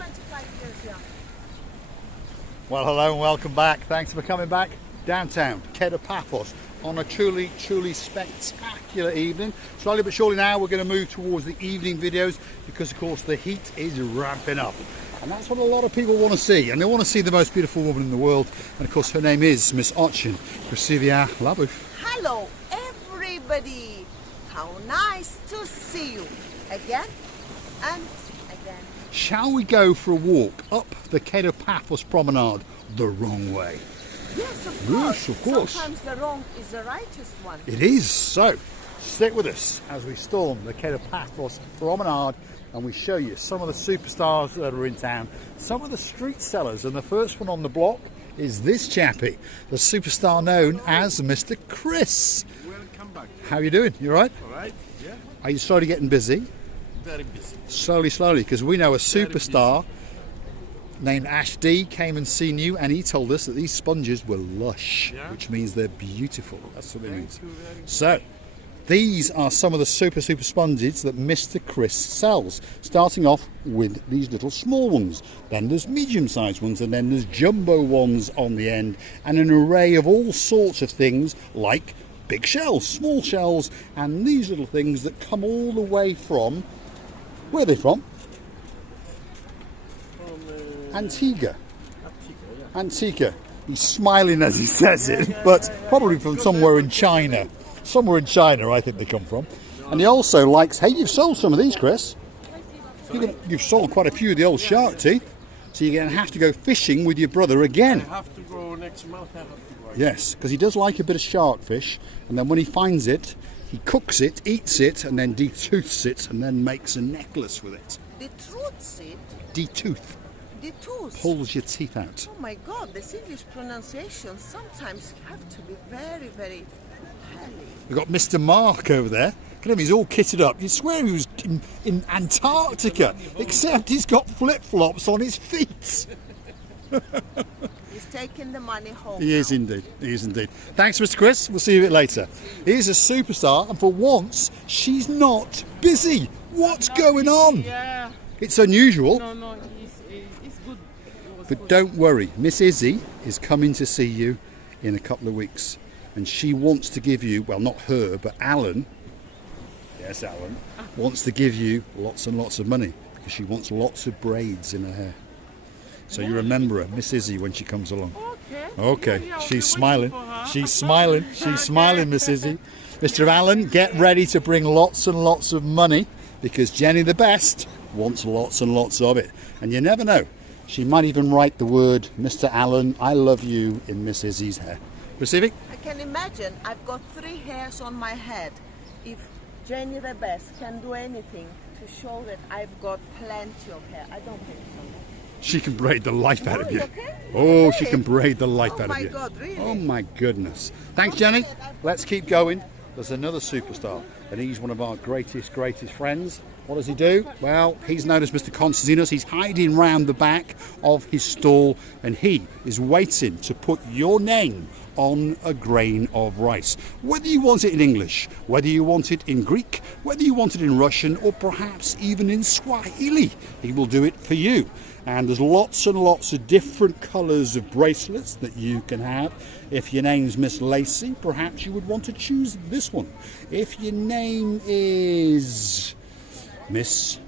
25 years young. Well, hello and welcome back. Thanks for coming back downtown, Kato Paphos, on a truly spectacular evening. Slowly but surely now we're going to move towards the evening videos because, of course, the heat is ramping up. And that's what a lot of people want to see. And they want to see the most beautiful woman in the world. And, of course, her name is Miss Ochin. Krasivia Labu. Hello, everybody. How nice to see you again and again. Shall we go for a walk up the Kato Paphos Promenade the wrong way? Yes, of course. Yes, of course. Sometimes the wrong is the righteous one. It is. So, stick with us as we storm the Kato Paphos Promenade and we show you some of the superstars that are in town, some of the street sellers. And the first one on the block is this chappie, the superstar known as Mr. Chris. Welcome back. How are you doing? You all right? All right, yeah. Are you slowly getting busy? Very busy. Slowly, because we know a superstar named Ash D came and seen you, and he told us that these sponges were lush, Yeah. which means they're beautiful. That's what it means. Thank you very much. So, these are some of the super sponges that Mr. Chris sells, starting off with these little small ones. Then there's medium-sized ones, and then there's jumbo ones on the end, and an array of all sorts of things like big shells, small shells, and these little things that come all the way from, where are they from? Antigua. Antigua. He's smiling as he says it, but probably from somewhere in China. Somewhere in China, I think they come from. And he also likes, hey, you've sold some of these, Chris. You've sold quite a few of the old shark teeth. So you're going to have to go fishing with your brother again. I have to go next month. I have to go. Yes, because he does like a bit of shark fish. And then when he finds it, he cooks it, eats it, and then detooths it, and then makes a necklace with it. The truth it, Detooth. the tooth. Pulls your teeth out. Oh my God, this English pronunciation sometimes have to be very, very highly. We've got Mr. Mark over there. Look at him, he's all kitted up. You swear he was in Antarctica, except he's got flip-flops on his feet. He's taking the money home. He is indeed. He is indeed. Thanks, Mr. Chris. We'll see you a bit later. He's a superstar, and for once, she's not busy. What's going on? Yeah. It's unusual. No, it's good. But don't worry, Miss Izzy is coming to see you in a couple of weeks. And she wants to give you, well, not her, but Alan, yes, Alan, wants to give you lots and lots of money because she wants lots of braids in her hair. So you remember her, Miss Izzy, when she comes along. Okay, Yeah, she's we're smiling. waiting for her. She's smiling. She's smiling, Miss Izzy. Mr. Allen, get ready to bring lots and lots of money because Jenny the Best wants lots and lots of it. And you never know. She might even write the word, Mr. Allen, I love you, in Miss Izzy's hair. Receiving? I can imagine I've got 3 hairs on my head. If Jenny the Best can do anything to show that I've got plenty of hair, I don't think so. She can braid the life out of you. Okay? Oh, she can braid the life out of you. Oh my God, really? Oh my goodness. Thanks, Jenny. Let's keep going. There's another superstar, and he's one of our greatest friends. What does he do? Well, he's known as Mr. Constantinos. He's hiding round the back of his stall, and he is waiting to put your name on a grain of rice. Whether you want it in English, whether you want it in Greek, whether you want it in Russian, or perhaps even in Swahili, he will do it for you. And there's lots and lots of different colours of bracelets that you can have. If your name's Miss Lacey, perhaps you would want to choose this one. If your name is Miss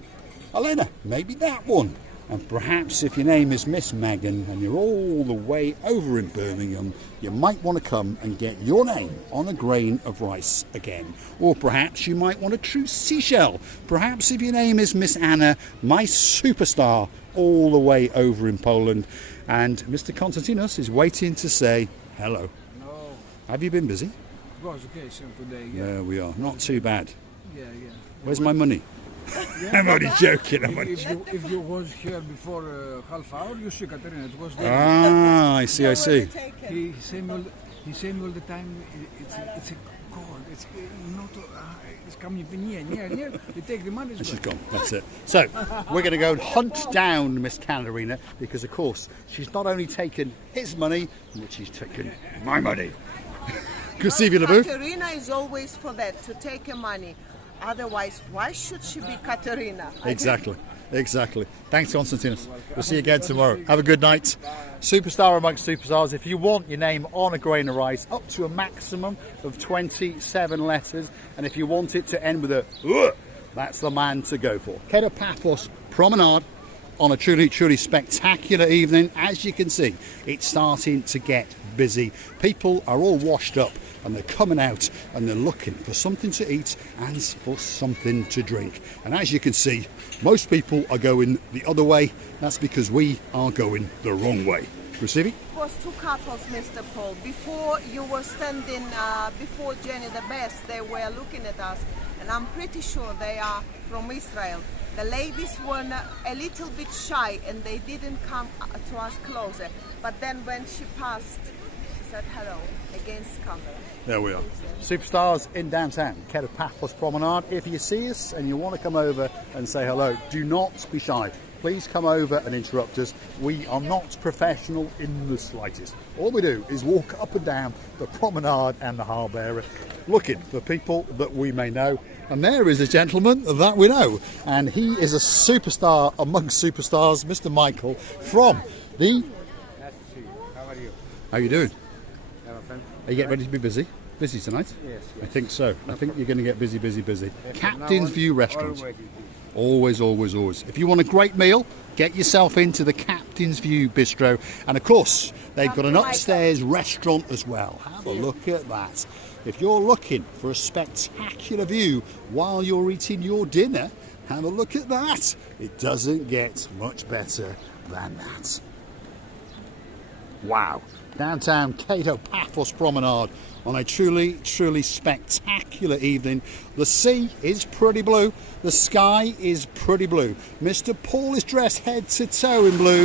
Elena, maybe that one. And perhaps if your name is Miss Megan and you're all the way over in Birmingham, you might want to come and get your name on a grain of rice again. Or perhaps you might want a true seashell. Perhaps if your name is Miss Anna, my superstar, all the way over in Poland. And Mr. Konstantinos is waiting to say hello. No, Have you been busy? it was occasion today. Yeah, we are. Not too bad. Yeah. Where's my money? I'm only joking. If you was here before half hour, you see Katerina. It was there. Ah, I see. He say me all the time. It's a gold. It's not. It's coming near. You take the money. And she's gone. That's it. So we're going to go and hunt down Miss Katerina because, of course, she's not only taken his money, but she's taken my money. Krasivia Labu. Katerina is always for that, to take her money. Otherwise, why should she be Katerina? Exactly. Exactly. Thanks, Konstantinos. We'll see you again tomorrow. Have a good night. Superstar amongst superstars. If you want your name on a grain of rice, up to a maximum of 27 letters, and if you want it to end with a that's the man to go for. Kato Paphos Promenade on a truly, truly spectacular evening. As you can see, it's starting to get busy. People are all washed up and they're coming out and they're looking for something to eat and for something to drink. And as you can see, most people are going the other way. That's because we are going the wrong way. Recibi? It was two couples, Mr. Paul. Before you were standing, before Jenny the Best, they were looking at us, and I'm pretty sure they are from Israel. The ladies were a little bit shy and they didn't come to us closer. But then when she passed, she said hello against camera. There we are. Superstars in downtown, Kato Paphos Promenade. If you see us and you want to come over and say hello, do not be shy. Please come over and interrupt us. We are not professional in the slightest. All we do is walk up and down the promenade and the harbour area, looking for people that we may know. And there is a gentleman that we know, and he is a superstar amongst superstars, Mr. Michael from the... Nice to see you. How are you? How are you doing? Fine. Are you getting ready to be busy? Busy tonight? Yes. I think so. I think you're going to get busy, busy, busy. Yes, Captain's now View Restaurant. always it is. Always, always, always. If you want a great meal, get yourself into the Captain's View Bistro. And of course, they've got an upstairs restaurant as well. Have a look at that. If you're looking for a spectacular view while you're eating your dinner, have a look at that. It doesn't get much better than that. Wow. Downtown Kato Paphos Promenade on a truly, truly spectacular evening. The sea is pretty blue. The sky is pretty blue. Mr. Paul is dressed head to toe in blue.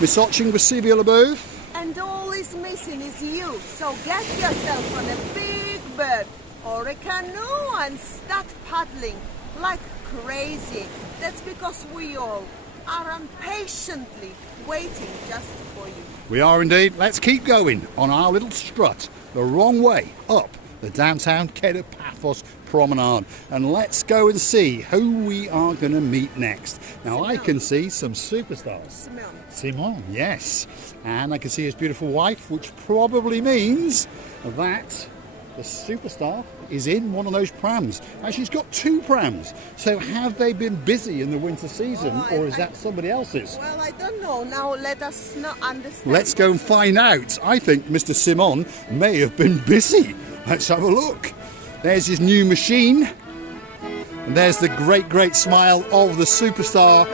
Miss Oching Vasivia Labou. And all is missing is you. So get yourself on a big bird or a canoe and start paddling like crazy. That's because we all are impatiently waiting just for you. We are indeed. Let's keep going on our little strut the wrong way up the downtown Kato Paphos Promenade, and let's go and see who we are going to meet next. Now I can see some superstars. Simon, yes, and I can see his beautiful wife, which probably means that the superstar is in one of those prams. And she's got two prams. So have they been busy in the winter season, or is that somebody else's? Well, I don't know. Now let us not understand. Let's go and find out. I think Mr. Simon may have been busy. Let's have a look. There's his new machine. And there's the great, great smile of the superstar.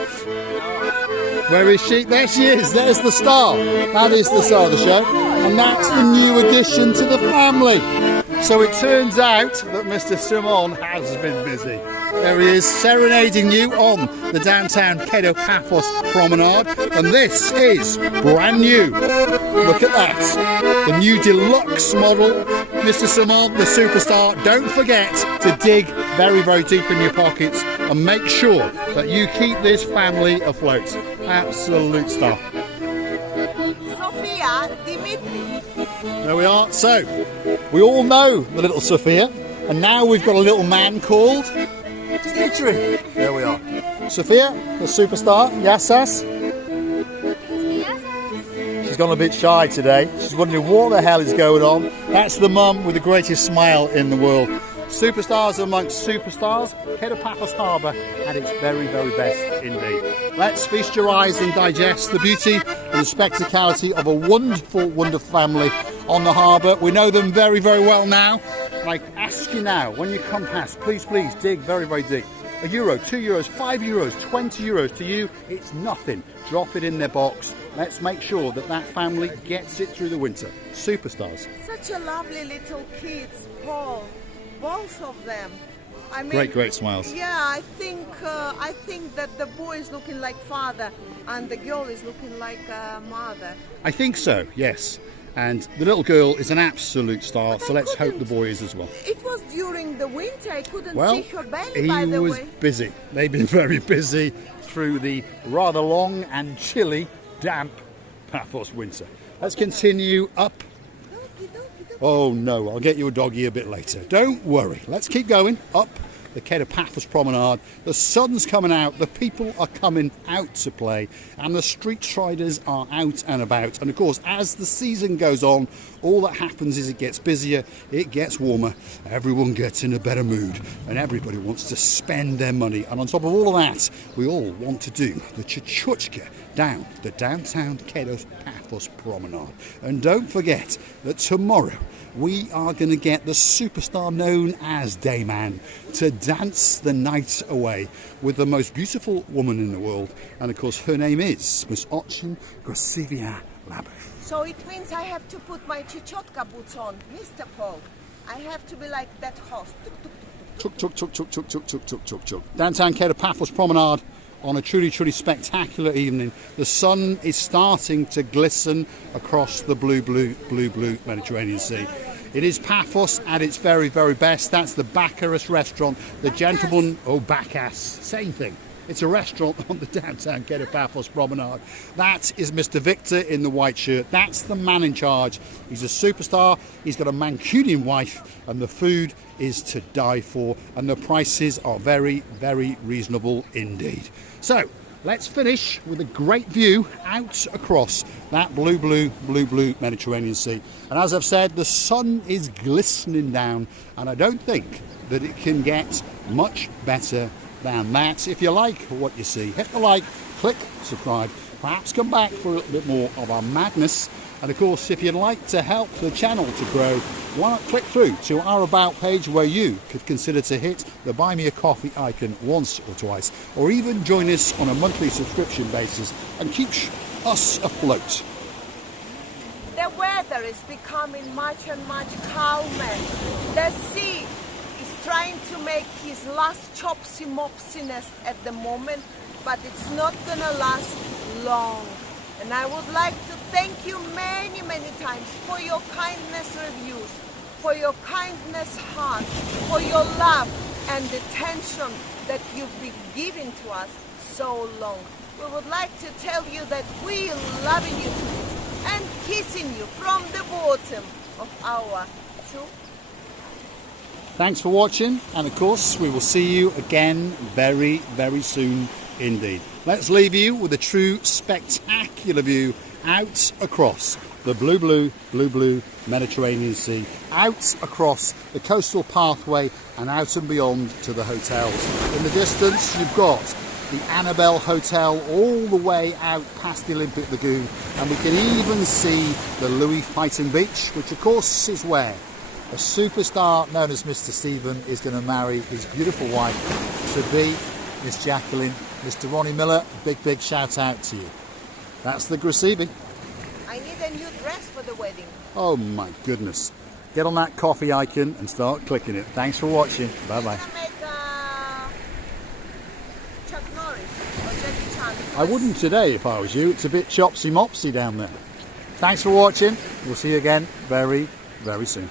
Where is she? There she is. There's the star. That is the star of the show. And that's the new addition to the family. So it turns out that Mr. Simon has been busy. There he is, serenading you on the downtown Kato Paphos Promenade. And this is brand new. Look at that. The new deluxe model. Mr. Simon, the superstar. Don't forget to dig very, very deep in your pockets and make sure that you keep this family afloat. Absolute star. Sophia, Dimitri. There we are. So, we all know the little Sophia, and now we've got a little man called Dimitri. There we are. Sophia, the superstar. Yassas. She's gone a bit shy today. She's wondering what the hell is going on. That's the mum with the greatest smile in the world. Superstars amongst superstars. Kato Paphos Harbour at its very, very best indeed. Let's feast your eyes and digest the beauty and the spectacality of a wonderful, wonderful family on the harbour. We know them very, very well now. I ask you now, when you come past, please, please dig very, very deep. €1, €2, €5, €20 to you, it's nothing. Drop it in their box. Let's make sure that that family gets it through the winter. Superstars. Such a lovely little kids, Paul. Both of them. I mean, Great, great smiles. Yeah, I think that the boy is looking like father and the girl is looking like mother. I think so, yes. And the little girl is an absolute star, But so I let's hope the couldn't- boy is as well. It was during the winter. I couldn't Well, see her belly, he by the was way. busy. They've been very busy through the rather long and chilly, damp Paphos winter. Let's continue up. Donkey, donkey, donkey. Oh no, I'll get you a doggy a bit later. Don't worry. Let's keep going up the Kato Paphos Promenade. The sun's coming out, the people are coming out to play, and the street striders are out and about. And of course, as the season goes on, all that happens is it gets busier, it gets warmer, everyone gets in a better mood, and everybody wants to spend their money. And on top of all of that, we all want to do the chuchuchka down the downtown Kato Paphos Promenade. And don't forget that tomorrow we are going to get the superstar known as Dayman to dance the night away with the most beautiful woman in the world. And of course, her name is Miss Ochin Grosivia Laboff. So it means I have to put my chichotka boots on, Mr. Paul. I have to be like that horse. Chuk, chuk, chuk, chuk, chuk, chuk, chuk, chuk, chuk, chuk. Downtown Kato Paphos Promenade on a truly, truly spectacular evening. The sun is starting to glisten across the blue Mediterranean Sea. It is Paphos at its very, very best. That's the Bacchus restaurant. The gentleman, oh, Bacchus, same thing. It's a restaurant on the downtown Kato Paphos Promenade. That is Mr. Victor in the white shirt. That's the man in charge. He's a superstar. He's got a Mancunian wife, and the food is to die for, and the prices are very, very reasonable indeed. So let's finish with a great view out across that blue Mediterranean Sea. And as I've said, the sun is glistening down, and I don't think that it can get much better than that. If you like what you see, hit the like, click subscribe, perhaps come back for a little bit more of our madness. And of course, if you'd like to help the channel to grow, why not click through to our About page, where you could consider to hit the Buy Me a Coffee icon once or twice, or even join us on a monthly subscription basis and keep us afloat. The weather is becoming much and much calmer. The sea is trying to make his last chopsy-mopsiness at the moment, but it's not gonna last long. And I would like to thank you many, many times for your kindness reviews, for your kindness heart, for your love and attention that you've been giving to us so long. We would like to tell you that we are loving you and kissing you from the bottom of our soup. Thanks for watching, and of course we will see you again very, very soon indeed. Let's leave you with a true spectacular view out across the blue Mediterranean Sea, out across the coastal pathway and out and beyond to the hotels. In the distance you've got the Annabelle Hotel all the way out past the Olympic Lagoon, and we can even see the Louis Fighting Beach, which of course is where a superstar known as Mr. Stephen is going to marry his beautiful wife to be, Miss Jacqueline. Mr. Ronnie Miller, big shout out to you. That's the Gracebe. I need a new dress for the wedding. Oh my goodness. Get on that coffee icon and start clicking it. Thanks for watching. Bye bye. Chuck Norris or Jackie Chan. I wouldn't today if I was you. It's a bit chopsy mopsy down there. Thanks for watching. We'll see you again very, very soon.